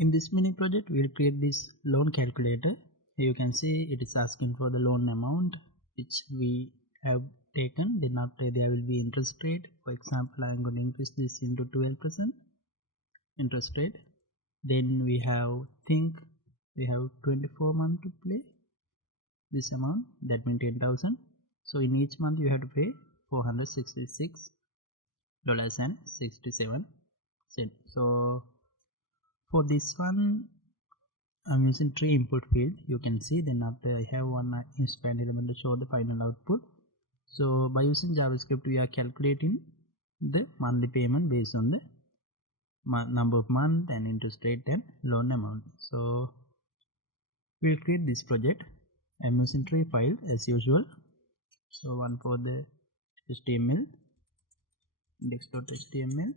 In this mini project, we'll create this loan calculator. Here you can see it is asking for the loan amount which we have taken. Then after there will be interest rate. For example, I am going to increase this into 12% interest rate. Then we have 24 months to pay this amount, that means 10,000. So in each month you have to pay $466.67. So for this one I'm using 3 input field, you can see. Then after I have one span element to show the final output. So by using JavaScript we are calculating the monthly payment based on the number of month and interest rate and loan amount. So we'll create this project. I'm using 3 files as usual. So one for the HTML, index.html,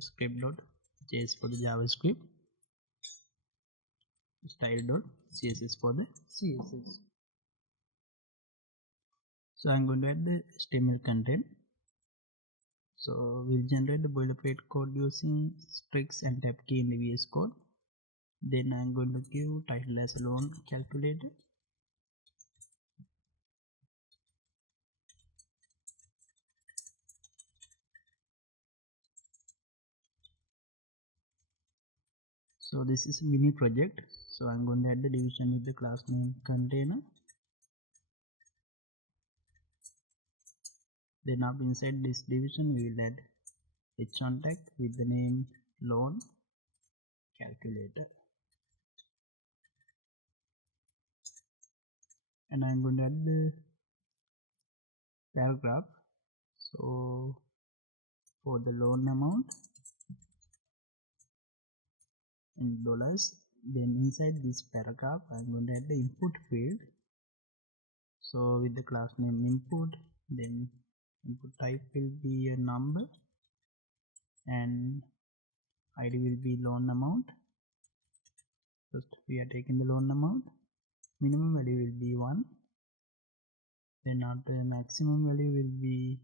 script.js for the JavaScript, style.css for the CSS. So I'm going to add the HTML content. So we'll generate the boilerplate code using strings and tab key in the VS Code. Then I'm going to give title as a loan calculator. So this is a mini project. So I'm going to add the division with the class name container. Then up inside this division we will add h1 tag with the name loan calculator. And I'm going to add the paragraph. So for the loan amount in dollars, then inside this paragraph I'm going to add the input field. So with the class name input, then input type will be a number and ID will be loan amount. First we are taking the loan amount. Minimum value will be 1. Then after maximum value will be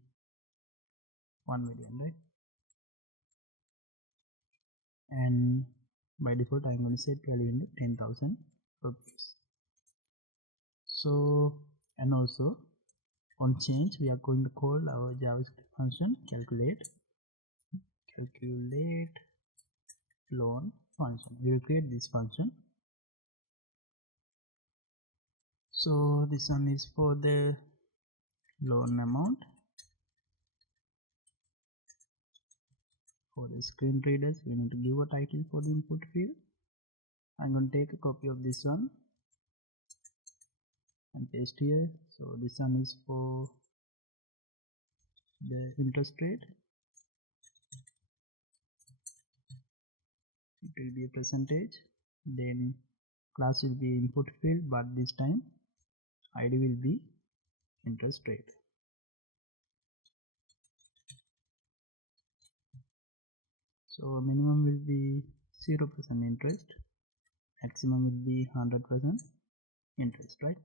1 million, right? And by default I'm going to set value into 10,000 rupees. So, and also on change we are going to call our JavaScript function calculate loan function. We will create this function. So this one is for the loan amount. For the screen readers we need to give a title for the input field. I'm going to take a copy of this one and paste here. So this one is for the interest rate. It will be a percentage. Then class will be input field, but this time ID will be interest rate. So minimum will be 0% interest, maximum will be 100% interest, right?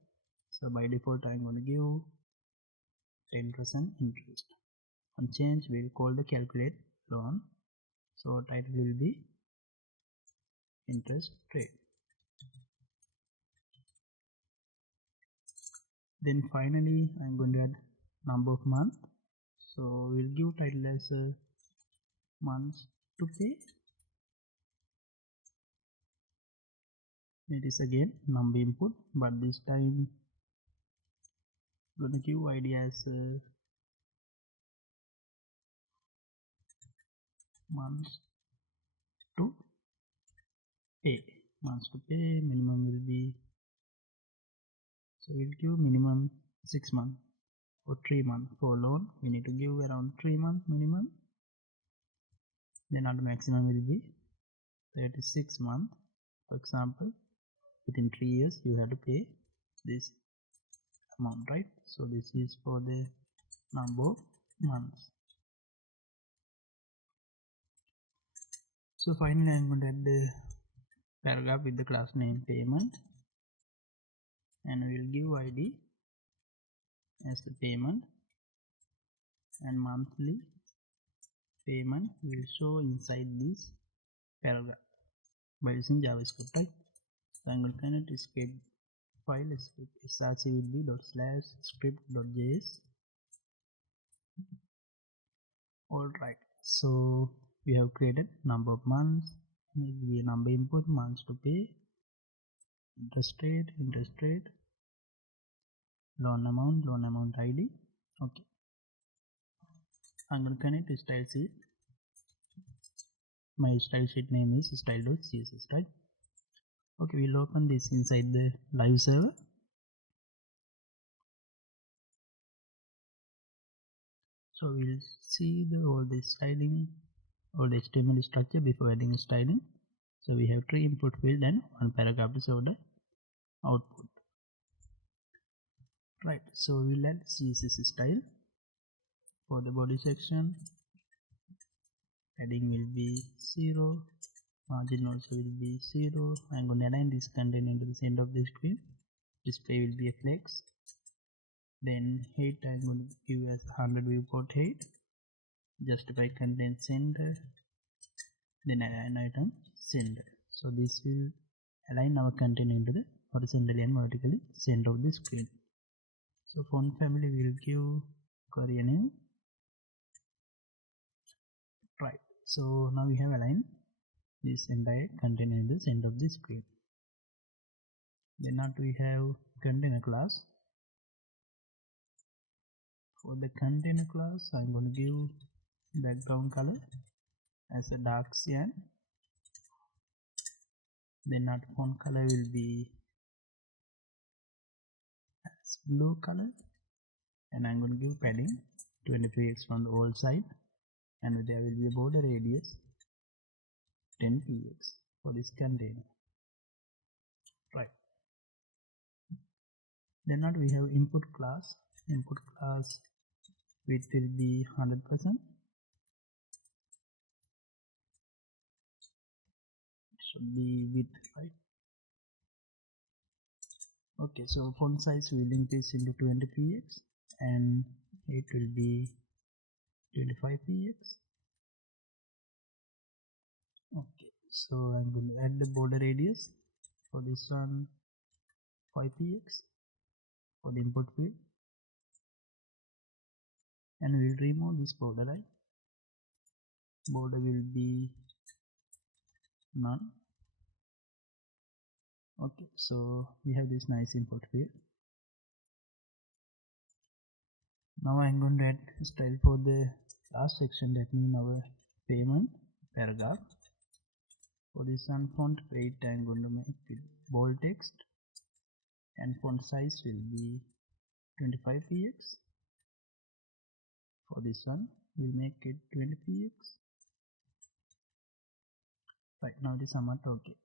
So by default I'm going to give 10% interest. On change we'll call the calculate loan. So title will be interest rate. Then finally I'm going to add number of months. So we'll give title as months to pay. It is again number input, but this time I'm going to give ID as months to pay. Months to pay, minimum will be, so we'll give minimum 6 months or 3 months. For loan we need to give around 3 months minimum. Then our maximum will be 36 months. For example, within 3 years you have to pay this amount, right? So this is for the number of months. So finally I'm going to add the paragraph with the class name payment, and we'll give ID as the payment, and monthly payment will show inside this paragraph by using JavaScript, right? So I'm going to connect escape file src will be ./script.js. Alright, so we have created number of months, it will be a number input, months to pay, interest rate, loan amount ID. Okay, I'm going to connect a style sheet. My style sheet name is style.css, right? Okay, we'll open this inside the live server. So we'll see all the styling, all the HTML structure before adding styling. So we have 3 input field and 1 paragraph to show the output. Right, so we'll add CSS style for the body section. Heading will be 0, margin also will be 0. I'm going to align this content into the center of the screen. Display will be a flex. Then height I'm going to give as 100 viewport height. Justify content center. Then align item center. So this will align our content into the horizontally and vertically center of the screen. So font family will give Korean name. Right. So now we have aligned this entire content in the center of the screen. Then now we have container class. For the container class, I'm going to give background color as a dark cyan. Then our font color will be as blue color, and I'm going to give padding 20px from the wall side, and there will be a border radius 10px for this container. Right. Then now we have input class. Input class width will be 100%. Should be width, right? Okay, so font size will increase into 20px and it will be 25px. Okay, so I'm going to add the border radius for this one 5px for the input field, and we'll remove this border, right? Border will be none. Okay, so we have this nice input field. Now I'm going to add style for the last section, that means our payment paragraph. For this one, font weight I'm going to make it bold text, and font size will be 25px. For this one, we'll make it 20px. Right, now this amount okay.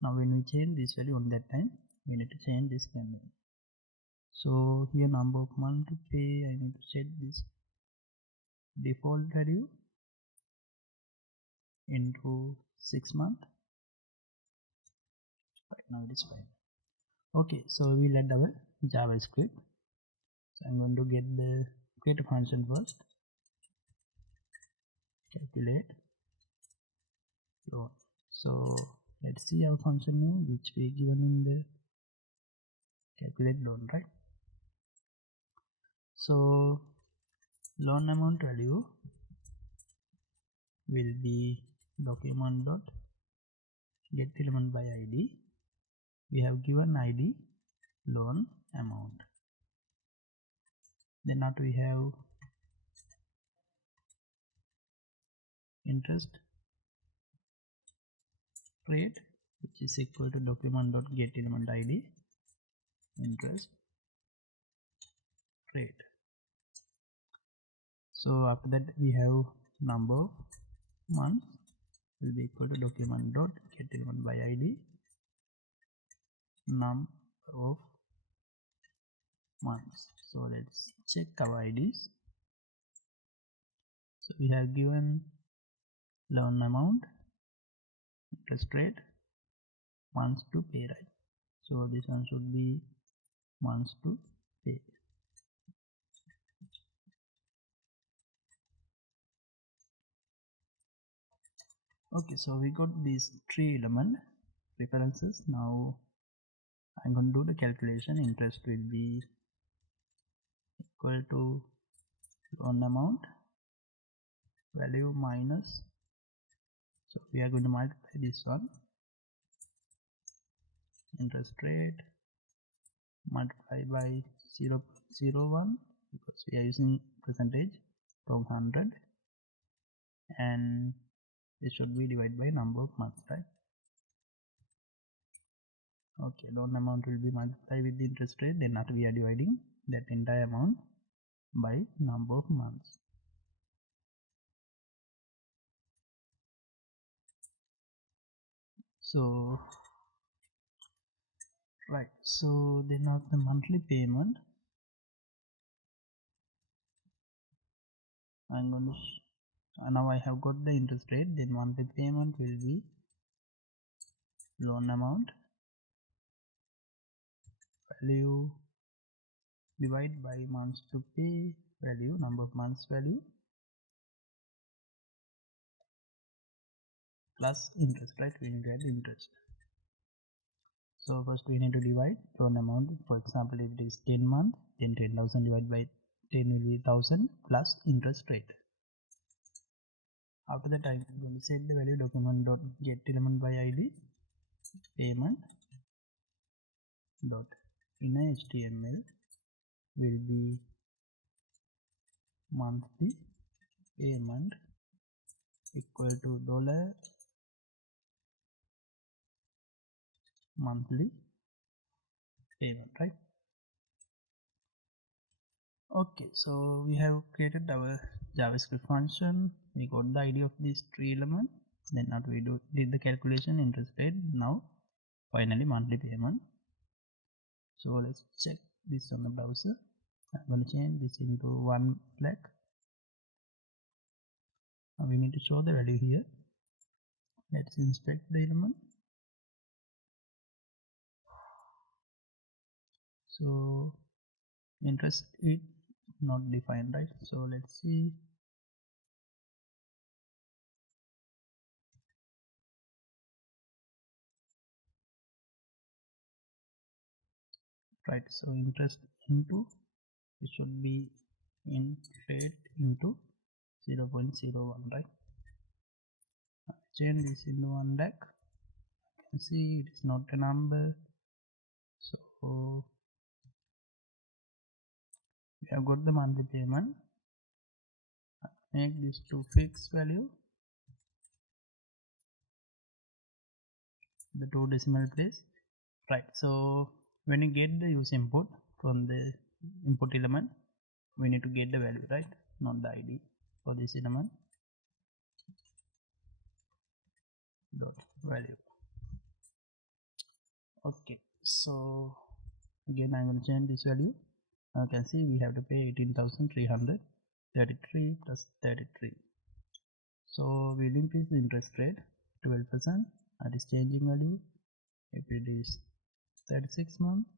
Now when we change this value on that time, we need to change this content. So here number of month to pay, I need to set this default value into 6 months. Right, now it is fine. Okay, so we'll add our JavaScript. So I'm going to get the create a function first. Calculate loan. So let's see our function name which we given in the calculate loan, right? So loan amount value will be document dot get element by id. We have given id loan amount. Then after we have interest rate, which is equal to document dot get element id interest rate. So after that we have number of months will be equal to document dot get element by id number of months. So let's check our IDs. So we have given loan amount, interest rate, months to pay, right? So this one should be months to pay. Okay, so we got these three element references. Now I'm going to do the calculation. Interest will be equal to loan amount value minus, so we are going to multiply this one, interest rate, multiply by 0.01 because we are using percentage from 100, and this should be divided by number of months, right? Okay, loan amount will be multiplied with the interest rate, then after we are dividing that entire amount by number of months. So right, so then after the monthly payment, I'm going to now I have got the interest rate, then monthly payment will be loan amount value divided by months to pay value, number of months value, plus interest, right? We need to add interest. So first we need to divide loan amount. For example, if it is 10 months, then 10,000 divided by 10 will be 1000 plus interest rate. After that, I'm going to set the value document dot get element by id payment dot inner HTML will be monthly payment equal to dollar monthly payment, right? Okay, so we have created our JavaScript function. We got the ID of these three elements. Then after we did the calculation interest rate. Now finally monthly payment. So let's check this on the browser. I'm going to change this into 1 lakh. Now we need to show the value here. Let's inspect the element. So interest is not defined, right? So let's see. Right, so interest into, it should be in rate into 0.01, right? Change this into 1 lakh. You can see it is not a number, so we have got the monthly payment. Make this to fixed value, the 2 decimal place, right? So when you get the use input from the input element, we need to get the value, right? Not the id for this element dot value. Okay, so again I'm going to change this value. Now you can see we have to pay 18,333 plus 33. So we'll increase the interest rate 12%. That is changing value. If it is 36 months,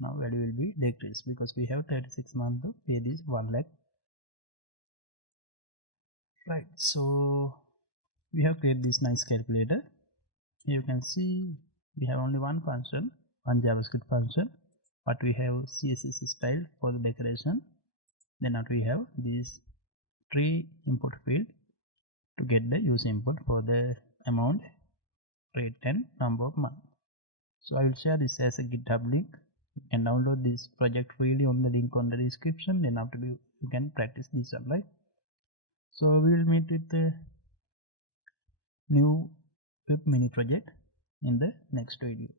now value will be decreased because we have 36 months to pay this 1 lakh. Right, so we have created this nice calculator. You can see we have only one function, one JavaScript function, but we have CSS style for the decoration. Then after we have these three input field to get the use input for the amount, rate and number of month. So I will share this as a GitHub link. You can download this project freely on the link on the description. Then after you can practice this one, right? So we will meet with the new web mini project in the next video.